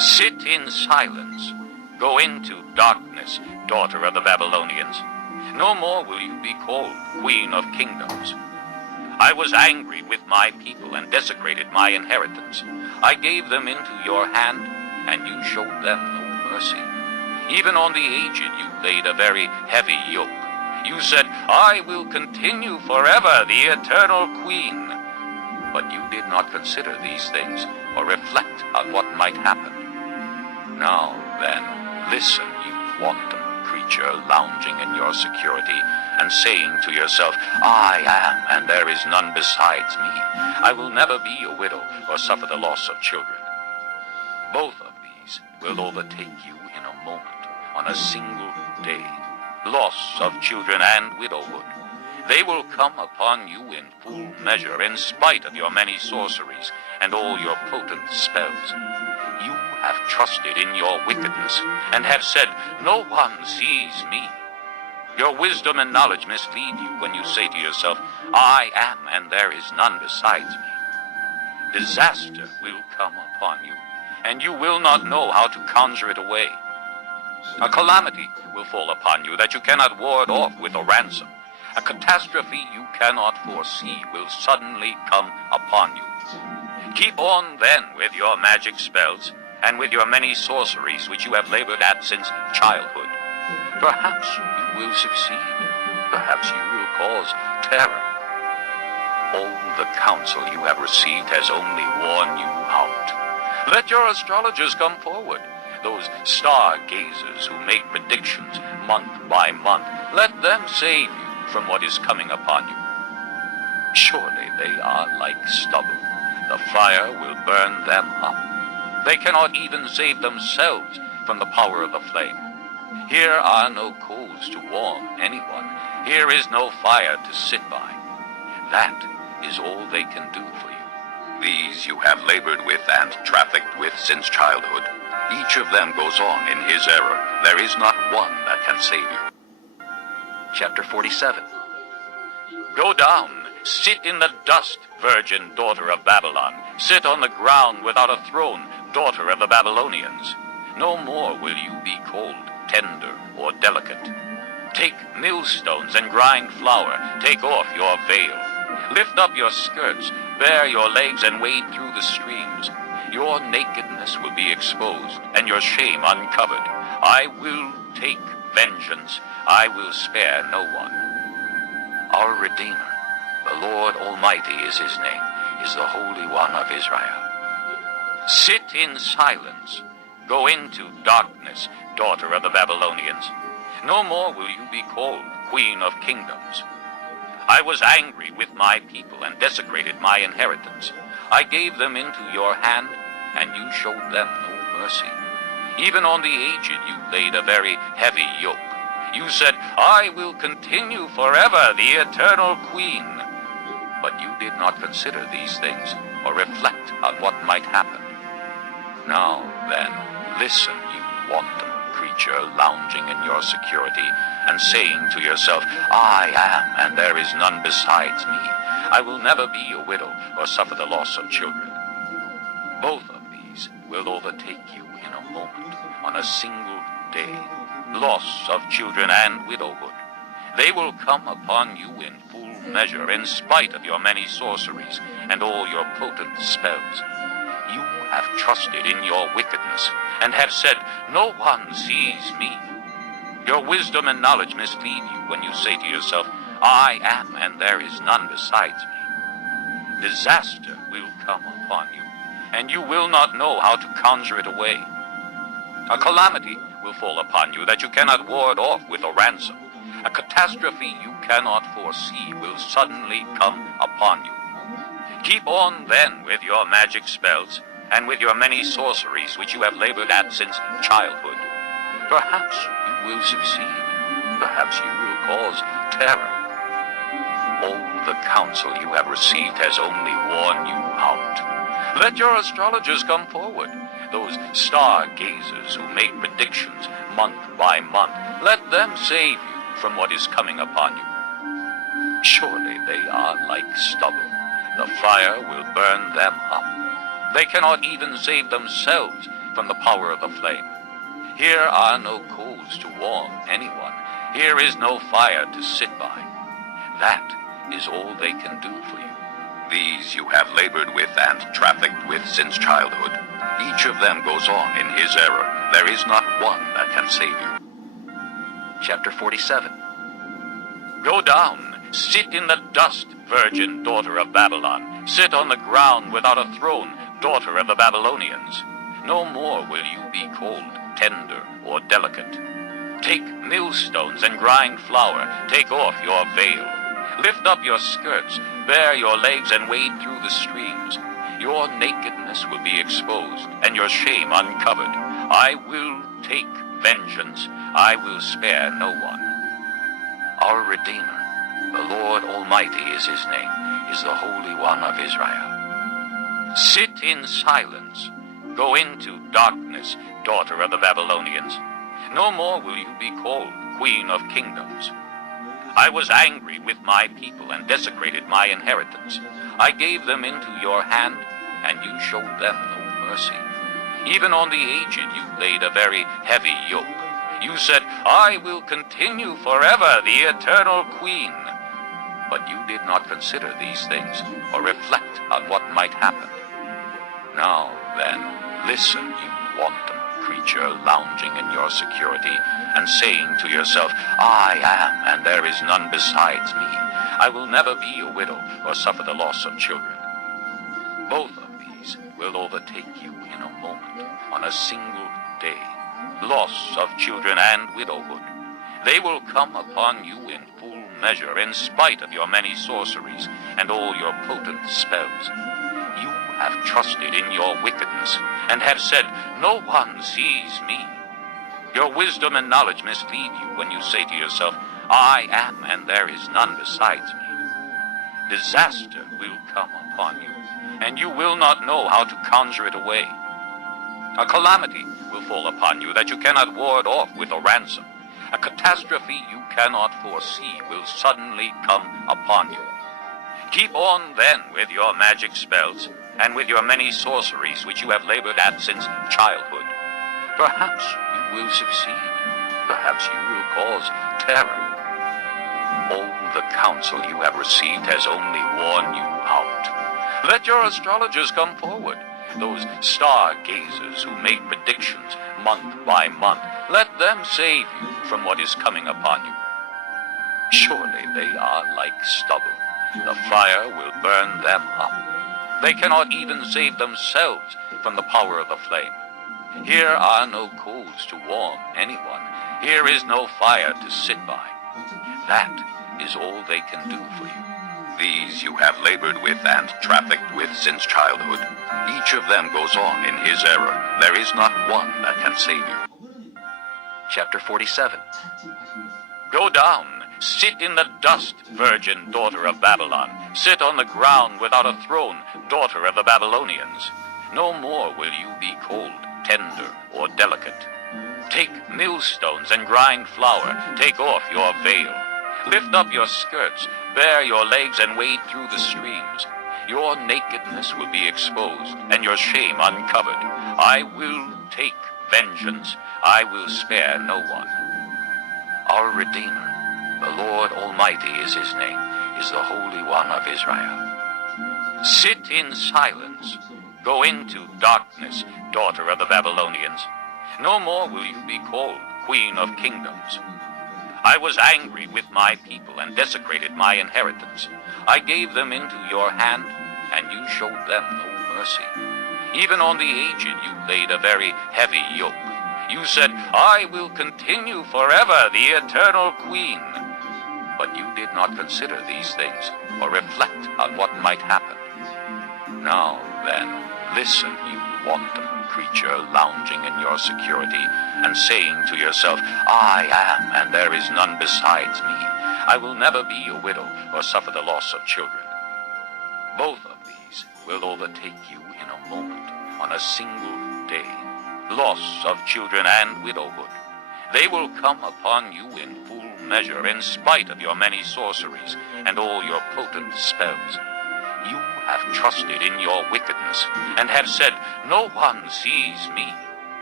Sit in silence. Go into darkness, daughter of the Babylonians. No more will you be called Queen of Kingdoms. I was angry with my people and desecrated my inheritance. I gave them into your hand, and you showed them no mercy. Even on the aged you laid a very heavy yoke. You said, I will continue forever the eternal queen. But you did not consider these things or reflect on what might happen. Now then, listen, you wanton creature lounging in your security and saying to yourself, I am, and there is none besides me. I will never be a widow or suffer the loss of children. Both of these will overtake you in a moment, on a single day. Loss of children and widowhood. They will come upon you in full measure, in spite of your many sorceries and all your potent spells. You have trusted in your wickedness, and have said, no one sees me. Your wisdom and knowledge mislead you when you say to yourself, I am, and there is none besides me. Disaster will come upon you, and you will not know how to conjure it away. A calamity will fall upon you that you cannot ward off with a ransom. A catastrophe you cannot foresee will suddenly come upon you. Keep on then with your magic spells, and with your many sorceries which you have labored at since childhood. Perhaps you will succeed. Perhaps you will cause terror. All the counsel you have received has only worn you out. Let your astrologers come forward, those stargazers who make predictions month by month. Let them save you from what is coming upon you. Surely they are like stubble. The fire will burn them up. They cannot even save themselves from the power of the flame. Here are no coals to warm anyone. Here is no fire to sit by. That is all they can do for you. These you have labored with and trafficked with since childhood. Each of them goes on in his error. There is not one that can save you. Chapter 47. Go down, sit in the dust, virgin daughter of Babylon. Sit on the ground without a throne, daughter of the Babylonians. No more will you be called tender or delicate. Take millstones and grind flour. Take off your veil. Lift up your skirts, bare your legs, and wade through the streams. Your nakedness will be exposed, and your shame uncovered. I will take vengeance. I will spare no one. Our Redeemer, the Lord Almighty is his name, is the Holy One of Israel. Sit in silence. Go into darkness, daughter of the Babylonians. No more will you be called Queen of Kingdoms. I was angry with my people and desecrated my inheritance. I gave them into your hand, and you showed them no mercy. Even on the aged you laid a very heavy yoke. You said, I will continue forever the eternal queen. But you did not consider these things or reflect on what might happen. Now then, listen, you wanton creature lounging in your security and saying to yourself, I am, and there is none besides me. I will never be a widow or suffer the loss of children. Both of these will overtake you in a moment, on a single day. Loss of children and widowhood. They will come upon you in full measure, in spite of your many sorceries and all your potent spells. You have trusted in your wickedness, and have said, no one sees me. Your wisdom and knowledge mislead you when you say to yourself, I am, and there is none besides me. Disaster will come upon you, and you will not know how to conjure it away. A calamity will fall upon you that you cannot ward off with a ransom. A catastrophe you cannot foresee will suddenly come upon you. Keep on then with your magic spells, and with your many sorceries which you have labored at since childhood. Perhaps you will succeed. Perhaps you will cause terror. All the counsel you have received has only worn you out. Let your astrologers come forward, those stargazers who make predictions month by month. Let them save you from what is coming upon you. Surely they are like stubble. The fire will burn them up. They cannot even save themselves from the power of the flame. Here are no coals to warm anyone. Here is no fire to sit by. That is all they can do for you. These you have labored with and trafficked with since childhood. Each of them goes on in his error. There is not one that can save you. Chapter 47. Go down, sit in the dust, virgin daughter of Babylon. Sit on the ground without a throne, daughter of the Babylonians. No more will you be called tender or delicate. Take millstones and grind flour. Take off your veil. Lift up your skirts, bare your legs, and wade through the streams. Your nakedness will be exposed, and your shame uncovered. I will take vengeance. I will spare no one. Our Redeemer, the Lord Almighty is his name, is the Holy One of Israel. Sit in silence. Go into darkness, daughter of the Babylonians. No more will you be called Queen of Kingdoms. I was angry with my people and desecrated my inheritance. I gave them into your hand, and you showed them no mercy. Even on the aged you laid a very heavy yoke. You said, I will continue forever, the eternal queen. But you did not consider these things or reflect on what might happen. Now then, listen, you wanton creature lounging in your security and saying to yourself, I am, and there is none besides me. I will never be a widow or suffer the loss of children. Both of these will overtake you in a moment, on a single day. Loss of children and widowhood. They will come upon you in full measure, in spite of your many sorceries and all your potent spells. You have trusted in your wickedness, and have said, no one sees me. Your wisdom and knowledge mislead you when you say to yourself, I am, and there is none besides me. Disaster will come upon you, and you will not know how to conjure it away. A calamity will fall upon you that you cannot ward off with a ransom. A catastrophe you cannot foresee will suddenly come upon you. Keep on then with your magic spells, and with your many sorceries which you have labored at since childhood. Perhaps you will succeed. Perhaps you will cause terror. All the counsel you have received has only worn you out. Let your astrologers come forward, those star-gazers who make predictions month by month. Let them save you from what is coming upon you. Surely they are like stubble. The fire will burn them up. They cannot even save themselves from the power of the flame. Here are no coals to warm anyone. Here is no fire to sit by. That is all they can do for you. These you have labored with and trafficked with since childhood. Each of them goes on in his error. There is not one that can save you. Chapter 47. Go down, sit in the dust, virgin daughter of Babylon. Sit on the ground without a throne, daughter of the Babylonians. No more will you be called tender or delicate. Take millstones and grind flour. Take off your veil. Lift up your skirts, bare your legs, and wade through the streams. Your nakedness will be exposed, and your shame uncovered. I will take vengeance. I will spare no one. Our Redeemer, the Lord Almighty is his name, is the Holy One of Israel. Sit in silence. Go into darkness, daughter of the Babylonians. No more will you be called Queen of Kingdoms. I was angry with my people and desecrated my inheritance. I gave them into your hand, and you showed them no mercy. Even on the aged you laid a very heavy yoke. You said, I will continue forever, the eternal queen. But you did not consider these things or reflect on what might happen. Now then, listen, you wanton creature lounging in your security and saying to yourself, I am, and there is none besides me. I will never be a widow or suffer the loss of children. Both of these will overtake you in a moment, on a single day. Loss of children and widowhood. They will come upon you in full measure, in spite of your many sorceries and all your potent spells. You have trusted in your wickedness, and have said, no one sees me.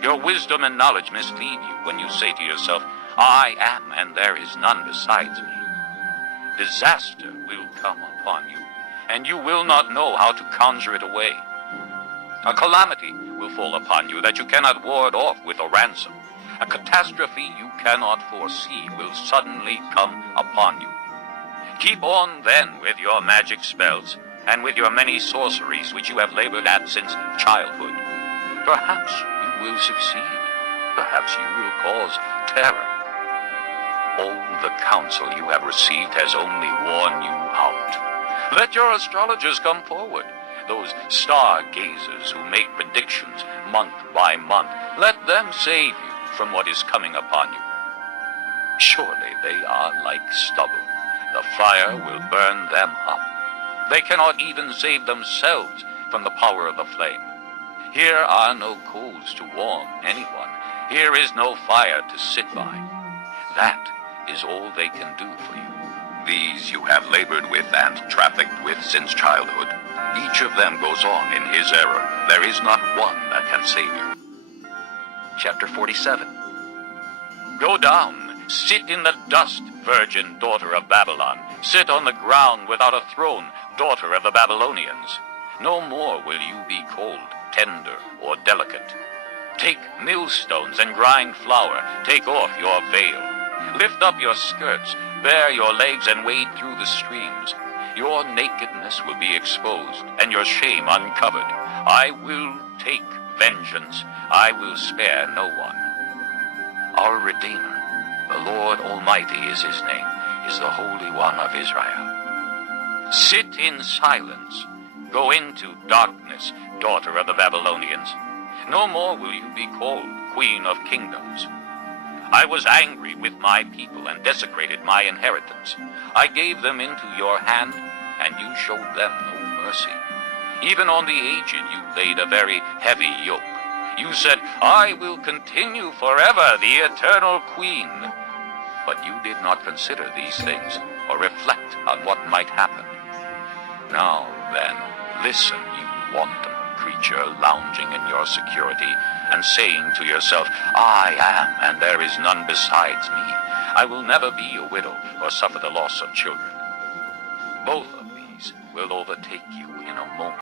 Your wisdom and knowledge mislead you when you say to yourself, I am, and there is none besides me. Disaster will come upon you, and you will not know how to conjure it away. A calamity will fall upon you that you cannot ward off with a ransom. A catastrophe you cannot foresee will suddenly come upon you. Keep on then with your magic spells, and with your many sorceries which you have labored at since childhood. Perhaps you will succeed. Perhaps you will cause terror. All the counsel you have received has only worn you out. Let your astrologers come forward, those stargazers who make predictions month by month. Let them save you from what is coming upon you. Surely they are like stubble. The fire will burn them up. They cannot even save themselves from the power of the flame. Here are no coals to warm anyone. Here is no fire to sit by. That is all they can do for you. These you have labored with and trafficked with since childhood. Each of them goes on in his error. There is not one that can save you. Chapter 47. Go down, sit in the dust, virgin daughter of Babylon. Sit on the ground without a throne, daughter of the Babylonians. No more will you be called tender or delicate. Take millstones and grind flour. Take off your veil. Lift up your skirts, bare your legs, and wade through the streams. Your nakedness will be exposed, and your shame uncovered. I will take vengeance. I will spare no one. Our Redeemer, the Lord Almighty is his name, is the Holy One of Israel. Sit in silence. Go into darkness, daughter of the Babylonians. No more will you be called Queen of Kingdoms. I was angry with my people and desecrated my inheritance. I gave them into your hand, and you showed them no mercy. Even on the aged you laid a very heavy yoke. You said, I will continue forever the eternal queen. But you did not consider these things or reflect on what might happen. Now then, listen, you wanton creature lounging in your security and saying to yourself, I am, and there is none besides me. I will never be a widow or suffer the loss of children. Both of these will overtake you in a moment.